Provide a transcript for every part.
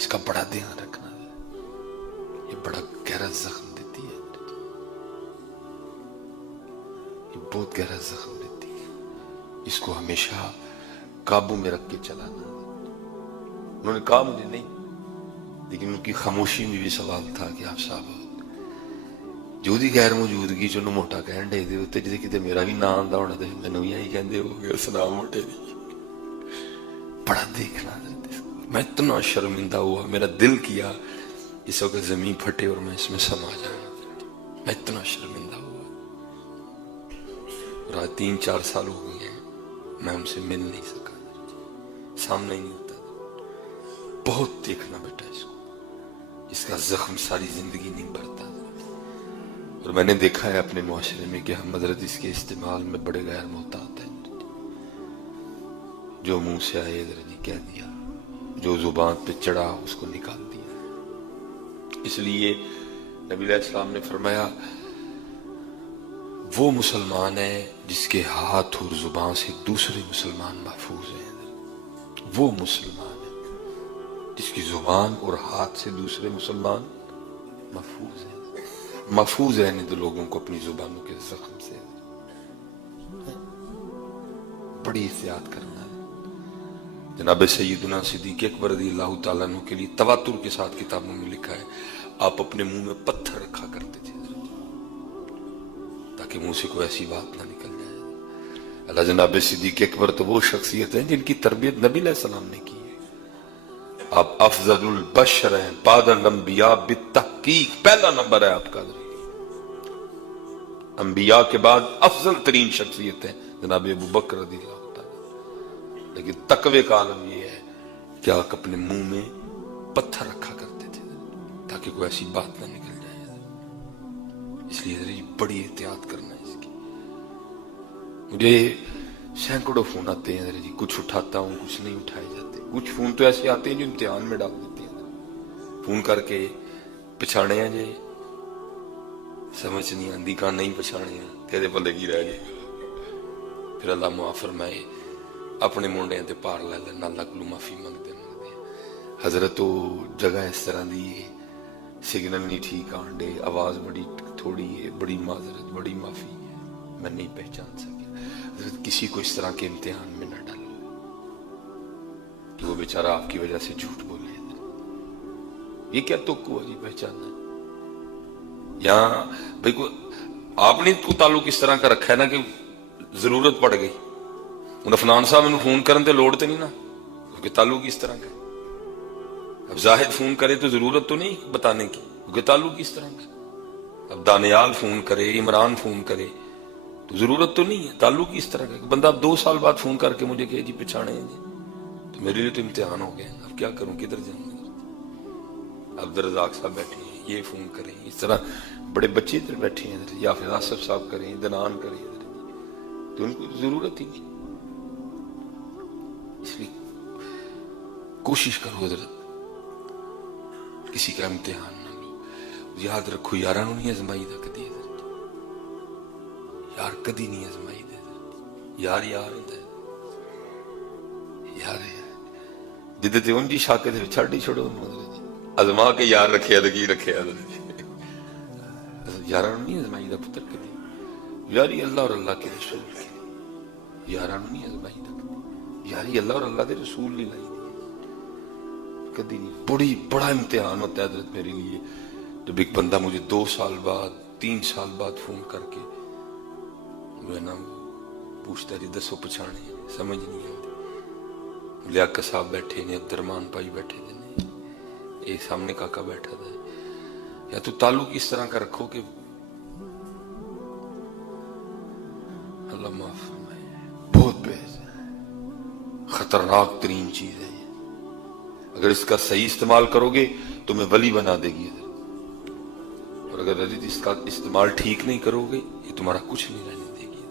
اس کا بڑا دھیان رکھنا ہے، یہ بڑا گہرا زخم دیتی ہے، یہ بہت گہرا زخم دیتی ہے، اس کو ہمیشہ قابو میں رکھ کے چلانا۔ انہوں نے کہا مجھے نہیں، لیکن ان کی خاموشی میں بھی سوال تھا کہ آپ صاحب جو دی غیر موجودگی چ موٹا کہن ڈے دے اتنے جی کتنے میرا بھی نام آتا ہونا تو مینوں بھی یہی کہندے ہو گیا سلام موٹے دی۔ بڑا دیکھنا، میں اتنا شرمندہ ہوا، میرا دل کیا اس وقت زمین پھٹے اور میں اس میں سما جاؤں، میں اتنا شرمندہ ہوا۔ اور آج 3-4 سال ہو گئے ہیں میں ان سے مل نہیں سکا، سامنے ہی نہیں ہوتا۔ بہت دیکھنا بیٹا اس کو، اس کا زخم ساری زندگی نہیں بھرتا۔ اور میں نے دیکھا ہے اپنے معاشرے میں کہ ہم حضرت اس کے استعمال میں بڑے غیر محتاط ہیں، جو منہ سے آئے حضرت جی کہہ دیا، جو زبان پہ چڑھا اس کو نکال دیا۔ اس لیے نبی علیہ السلام نے فرمایا وہ مسلمان ہے جس کے ہاتھ اور زبان سے دوسرے مسلمان محفوظ ہیں، وہ مسلمان ہے جس کی زبان اور ہاتھ سے دوسرے مسلمان محفوظ ہیں۔ محفوظ رہنے دو لوگوں کو اپنی زبانوں کے زخم سے، بڑی احتیاط کرنا ہے۔ جناب سیدنا صدیق اکبر رضی اللہ تعالیٰ عنہ کے لیے تواتر کے ساتھ کتابوں میں لکھا ہے آپ اپنے منہ میں پتھر رکھا کرتے تھے تاکہ منہ سے کوئی ایسی بات نہ نکل جائے۔ اللہ جناب صدیق اکبر تو وہ شخصیت ہیں جن کی تربیت نبی علیہ السلام نے کی ہے۔ آپ افضل البشر ہیں بعد الانبیاء بالتحقیق، پہلا نمبر ہے آپ کا، انبیاء کے بعد افضل ترین شخصیت ہے جناب ابو بکر رضی اللہ تعالیٰ۔ لیکن تقوی کا عالم یہ ہے کہ آپ اپنے منہ میں پتھر رکھا کرتے تھے تاکہ کوئی ایسی بات نہ نکل جائے۔ اس لیے بڑی احتیاط کرنا ہے اس کی۔ مجھے سینکڑوں فون آتے ہیں جی، کچھ اٹھاتا ہوں کچھ نہیں اٹھائے جاتے، کچھ فون تو ایسے آتے ہیں جو امتحان میں ڈال دیتے ہیں، فون کر کے پچھاڑے ہیں جی سمجھ نہیں آندی کہاں نہیں پچھاڑے ہیں تیرے بندے کی رہ گئے، پھر اللہ معاف فرمائے اپنے منڈے تے پار لے لے اللہ کو معافی منگتے حضرت تو جگہ اس طرح دی سگنل نہیں ٹھیک آنڈے، آواز بڑی تھوڑی ہے، بڑی معذرت بڑی معافی ہے، میں نہیں پہچان سکیا۔ حضرت کسی کو اس طرح کے امتحان میں نہ ڈالو کہ وہ بیچارہ آپ کی وجہ سے جھوٹ بولے۔ یہ کیا تو کو جی پہچاننا ہے یہاں بھائی کو آپ نے تو تعلق اس طرح کا رکھا ہے نا کہ ضرورت پڑ گئی ان افنان صاحب نے فون کرن تے لوڑ تے نہیں نا، کیونکہ تعلق اس طرح کا ہے۔ اب زاہد فون کرے تو ضرورت تو نہیں بتانے کی، کیونکہ تعلق اس طرح کا ہے۔ اب دانیال فون کرے، عمران فون کرے تو ضرورت تو نہیں ہے، تعلق اس طرح کا ہے۔ بندہ اب 2 سال بعد فون کر کے مجھے کہ جی پچھاڑے ہیں جی، تو میرے لیے تو امتحان ہو گئے، اب کیا کروں کدھر جاؤں۔ عبدالرزاق صاحب بیٹھے ہیں یہ فون کریں، اس طرح بڑے بچے ادھر بیٹھے ہیں، یا پھر آصف صاحب کریں، دنان کریں، تو ان کو ضرورت ہی نہیں۔ اس لیے کوشش کرو حضرت کسی کا امتحان نہ لو، یاد رکھو یاراں نوں نہیں ازمائی دا کدی حضرت، یار کدی نہیں ازمائی دے حضرت، یار یار ہوندا ہے، یار جدے تے اونجی شاکے تے چھڈ ہی چھوڑو حضرت، ازما کے یار رکھے ادگی رکھے یاراں نہیں ازمائی دا پتر کدی، یاری اللہ اور اللہ کے رسول کے یاراں نہیں ازمائی دا کدی، یاری اللہ اور اللہ کے رسول نہیں لائی کدی نہیں۔ بڑا امتحان ہوتا ہے حضرت میرے لیے جب ایک بندہ مجھے 2 سال بعد 3 سال بعد فون کر کے میں نا پوچھتا جی دسو پچھانے، سمجھ نہیں آتی۔ لیاقت صاحب بیٹھے نے، عبدالرحمان بھائی بیٹھے نے، یہ سامنے کاکا بیٹھا تھا۔ یا تو تعلق اس طرح کا رکھو کہ اللہ معاف فرمائے، بہت بحث ہے، خطرناک ترین چیز ہے یہ، اگر اس کا صحیح استعمال کرو گے تمہیں ولی بنا دے گی، اور اگر اس کا استعمال ٹھیک نہیں کرو گے یہ تمہارا کچھ نہیں رہنے دے گی۔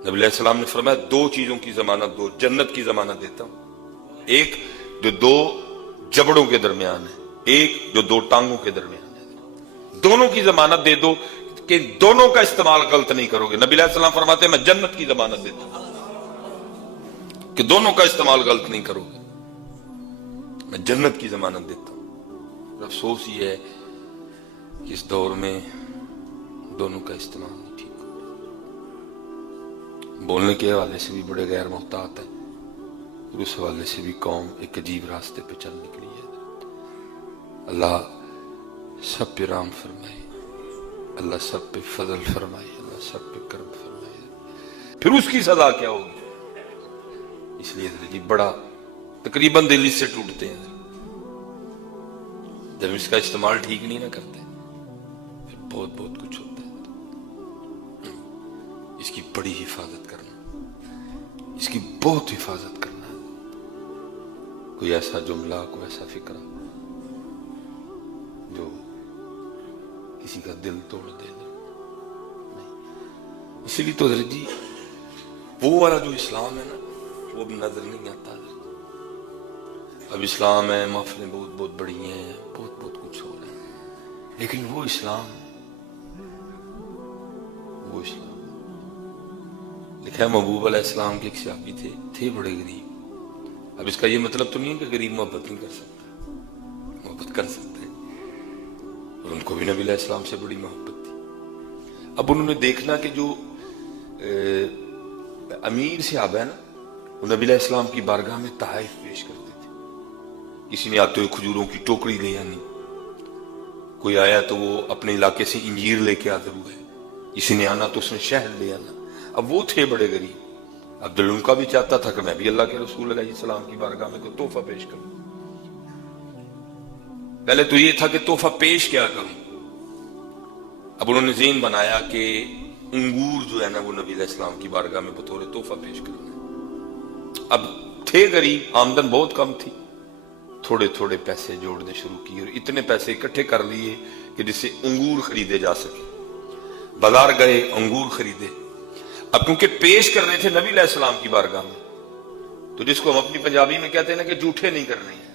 نبی علیہ السلام نے فرمایا 2 چیزوں کی ضمانت دو، جنت کی ضمانت دیتا ہوں، ایک جو 2 جبڑوں کے درمیان ہے، ایک جو 2 ٹانگوں کے درمیان ہے، دونوں کی ضمانت دے دو کہ دونوں کا استعمال غلط نہیں کرو گے۔ نبی علیہ السلام فرماتے ہیں میں جنت کی ضمانت دیتا ہوں کہ دونوں کا استعمال غلط نہیں کرو گے۔ میں جنت کی ضمانت دیتا ہوں. افسوس یہ ہے کہ اس دور میں دونوں کا استعمال نہیں ٹھیک ہو. بولنے کے حوالے سے بھی بڑے غیر محتاط ہیں اور اس حوالے سے بھی قوم ایک عجیب راستے پہ چل نکلی ہے. اللہ سب پہ رحم فرمائے, اللہ سب پہ فضل فرمائے, اللہ سب پہ کرم فرمائے. پھر اس کی سزا کیا ہوگی؟ اس لیے جی بڑا تقریباً دل اس سے ٹوٹتے ہیں جب اس کا استعمال ٹھیک نہیں نہ کرتے, پھر بہت بہت کچھ ہوتا ہے. اس کی بڑی حفاظت کرنا, اس کی بہت حفاظت کرنا ہے. کوئی ایسا جملہ, کوئی ایسا فکرہ جو کسی کا دل توڑ دے نہیں. اسی لیے تو حضرت جی وہ والا جو اسلام ہے نا وہ بھی نظر نہیں آتا. اب اسلام ہے, محفلیں بہت بہت بڑی ہیں, بہت بہت کچھ ہو رہا ہے, لیکن وہ اسلام لکھا ہے محبوب علیہ السلام کے ایک صحابی تھے بڑے غریب. اب اس کا یہ مطلب تو نہیں ہے کہ غریب محبت نہیں کر سکتا, محبت کر سکتا ہے, اور ان کو بھی نبی علیہ السلام سے بڑی محبت تھی. اب انہوں نے دیکھنا کہ جو امیر صحابہ ہے نا وہ نبی علیہ السلام کی بارگاہ میں تحائف پیش کرتے تھے. کسی نے آتے ہوئے کھجوروں کی ٹوکری لے آنی, کوئی آیا تو وہ اپنے علاقے سے انجیر لے کے حاضر ہوئے, کسی نے آنا تو اس نے شہد لے آنا. اب وہ تھے بڑے غریب. اب دل ان کا بھی چاہتا تھا کہ میں بھی اللہ کے رسول علیہ السلام کی بارگاہ میں کوئی تحفہ پیش کروں. پہلے تو یہ تھا کہ تحفہ پیش کیا کروں. اب انہوں نے ذہن بنایا کہ انگور جو ہے نا وہ نبی علیہ السلام کی بارگاہ میں بطور تحفہ پیش کرنا ہے. اب تھے غریب, آمدن بہت کم تھی, تھوڑے تھوڑے پیسے جوڑنے شروع کیے اور اتنے پیسے اکٹھے کر لیے کہ جس سے انگور خریدے جا سکے. بازار گئے, انگور خریدے. اب کیونکہ پیش کر رہے تھے نبی علیہ السلام کی بارگاہ میں, تو جس کو ہم اپنی پنجابی میں کہتے ہیں نا کہ جھوٹے نہیں کرنے ہیں,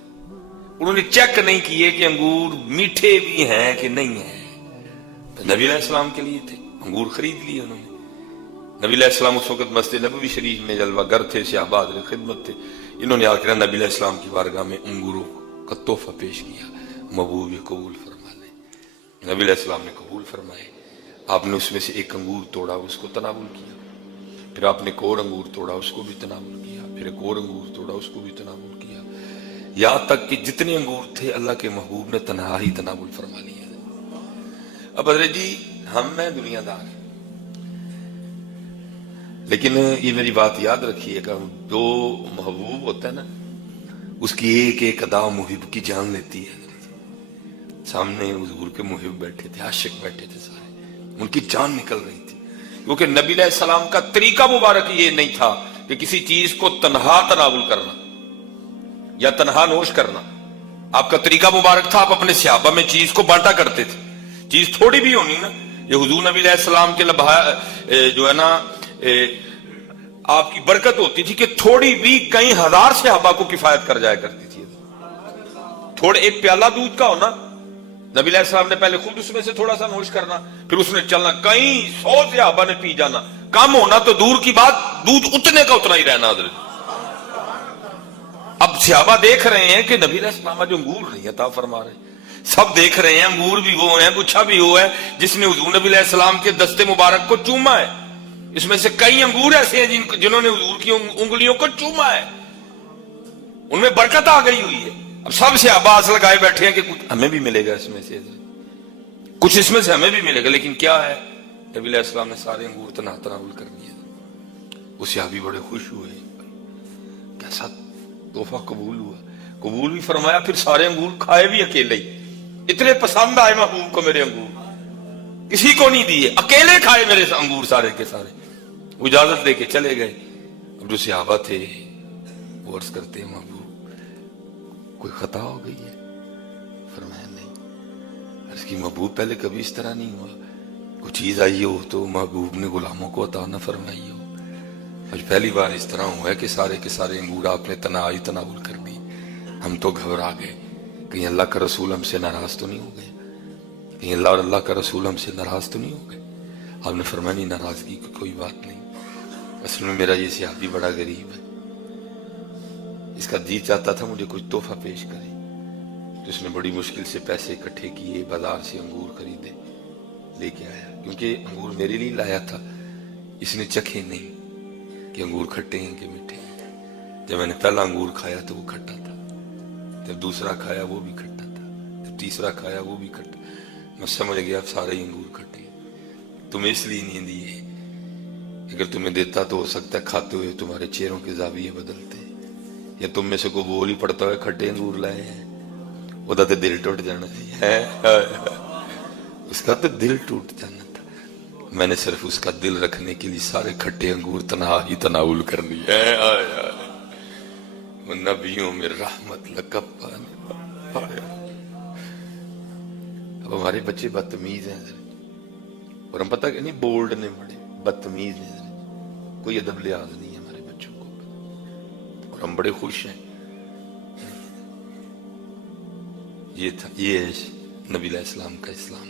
انہوں نے چیک نہیں کیے کہ انگور میٹھے بھی ہیں کہ نہیں ہیں. نبی علیہ السلام کے لیے تھے, انگور خرید لیے انہوں نے. نبی علیہ السلام اس وقت مسجد نبوی شریف میں جلوہ گر تھے, صحابہ حاضر خدمت تھے. انہوں نے آ کر نبی علیہ السلام کی بارگاہ میں انگوروں کا تحفہ پیش کیا. محبوب یہ قبول فرما لیں. نبی علیہ السلام نے قبول فرمائے. آپ نے اس میں سے ایک انگور توڑا, اس کو تناول کیا. پھر آپ نے ایک اور انگور توڑا, اس کو بھی تناول کیا. پھر ایک اور انگور توڑا, اس کو بھی تناول کیا. یہاں تک کہ جتنے انگور تھے اللہ کے محبوب نے تنہا ہی تناول فرما لیا. اب حضرت جی ہم میں دنیا دار ہیں, لیکن یہ میری بات یاد رکھیے کہ جو محبوب ہوتا ہے نا اس کی ایک ایک ادا محب کی جان لیتی ہے. سامنے حضور کے محب بیٹھے تھے, عاشق بیٹھے تھے سارے, ان کی جان نکل رہی تھی. کیونکہ نبی علیہ السلام کا طریقہ مبارک یہ نہیں تھا کہ کسی چیز کو تنہا تناول کرنا یا تنہا نوش کرنا. آپ کا طریقہ مبارک تھا, آپ اپنے صحابہ میں چیز کو بانٹا کرتے تھے. چیز تھوڑی بھی ہونی نا, یہ حضور نبی علیہ السلام کے جو ہے نا آپ کی برکت ہوتی تھی کہ تھوڑی بھی کئی ہزار صحابہ کو کفایت کر جایا کرتی تھی. تھوڑے ایک پیالہ دودھ کا ہونا, نبی علیہ السلام نے پہلے خود اس میں سے تھوڑا سا نوش کرنا, پھر اس نے چلنا, کئی 100 صحابہ نے پی جانا. کم ہونا تو دور کی بات, دودھ اتنے کا اتنا ہی رہنا. اب صحابہ دیکھ رہے ہیں کہ نبی علیہ السلام جو انگور نہیں عطا فرما رہے, سب دیکھ رہے ہیں انگور بھی وہ ہیں, گچھا بھی وہ ہے جس نے حضور نبی علیہ السلام کے دستے مبارک کو چوما ہے. اس میں سے کئی انگور ایسے ہیں جنہوں نے حضور کی انگلیوں کو چوما ہے, ان میں برکت آ گئی ہوئی ہے. اب سب سے آواز لگائے بیٹھے ہیں کہ کچھ ہمیں بھی ملے گا اس میں سے, کچھ اس میں سے ہمیں بھی ملے گا. لیکن کیا ہے, نبی علیہ السلام نے سارے انگور تناول کر دیے. وہ صحابی بڑے خوش ہوئے, کیسا تحفہ قبول ہوا. قبول بھی فرمایا, پھر سارے انگور کھائے بھی اکیلے ہی. اتنے پسند آئے محبوب کو میرے انگور, کسی کو نہیں دیے, اکیلے کھائے میرے انگور سارے کے سارے. وہ اجازت دے کے چلے گئے. اب جو صحابہ تھے وہ عرض کرتے ہیں محبوب کوئی خطا ہو گئی ہے؟ فرمایا نہیں. عرض کی محبوب پہلے کبھی اس طرح نہیں ہوا, کوئی چیز آئی ہو تو محبوب نے غلاموں کو عطا نہ فرمائی ہو. آج پہلی بار اس طرح ہوا ہے کہ سارے کے سارے انگور آپ نے تناول کر دی. ہم تو گھبرا گئے, کہیں اللہ کا رسول ہم سے ناراض تو نہیں ہو گئے, کہیں اللہ اور اللہ کا رسول ہم سے ناراض تو نہیں ہو گئے. آپ نے فرمایا نہیں, ناراضگی کی کوئی بات نہیں, اصل میں میرا یہ صحابی بڑا غریب ہے, اس کا جی چاہتا تھا مجھے کچھ تحفہ پیش کرے، تو اس نے بڑی مشکل سے پیسے اکٹھے کیے، بازار سے انگور خریدے، لے کے آیا، کیونکہ انگور میرے لیے لایا تھا، اس نے چکھے نہیں کہ انگور کھٹے ہیں کہ میٹھے ہیں۔ جب میں نے پہلا انگور کھایا تو وہ کھٹا تھا، جب دوسرا کھایا وہ بھی کھٹا تھا، جب تیسرا کھایا وہ بھی کھٹا۔ میں سمجھ گیا اب سارے انگور کھٹے ہیں۔ تمہیں اس لیے نہیں دیے، اگر تمہیں دیتا تو ہو سکتا ہے کھاتے ہوئے تمہارے چہروں کے زاویے بدلتے، یا تم میں سے کوئی بول ہی پڑتا ہوئے کھٹے انگور لائے ہیں، وہ تو دل ٹوٹ جانا ہے، اس کا تو دل ٹوٹ جانا تھا۔ میں نے صرف اس کا دل رکھنے کے لیے سارے کھٹے انگور تنہا ہی تناول کر لیے۔ وہ نبیوں میں رحمت لقب پانے والا۔ اب ہمارے بچے بدتمیز ہیں، اور ہم پتہ کہ نہیں بولڈ نے بڑے بدتمیز ہیں، کوئی ادب لحاظ نہیں ہے ہمارے بچوں کو، اور ہم بڑے خوش ہیں۔ یہ تھا، یہ ہے نبی علیہ السلام کا اسلام۔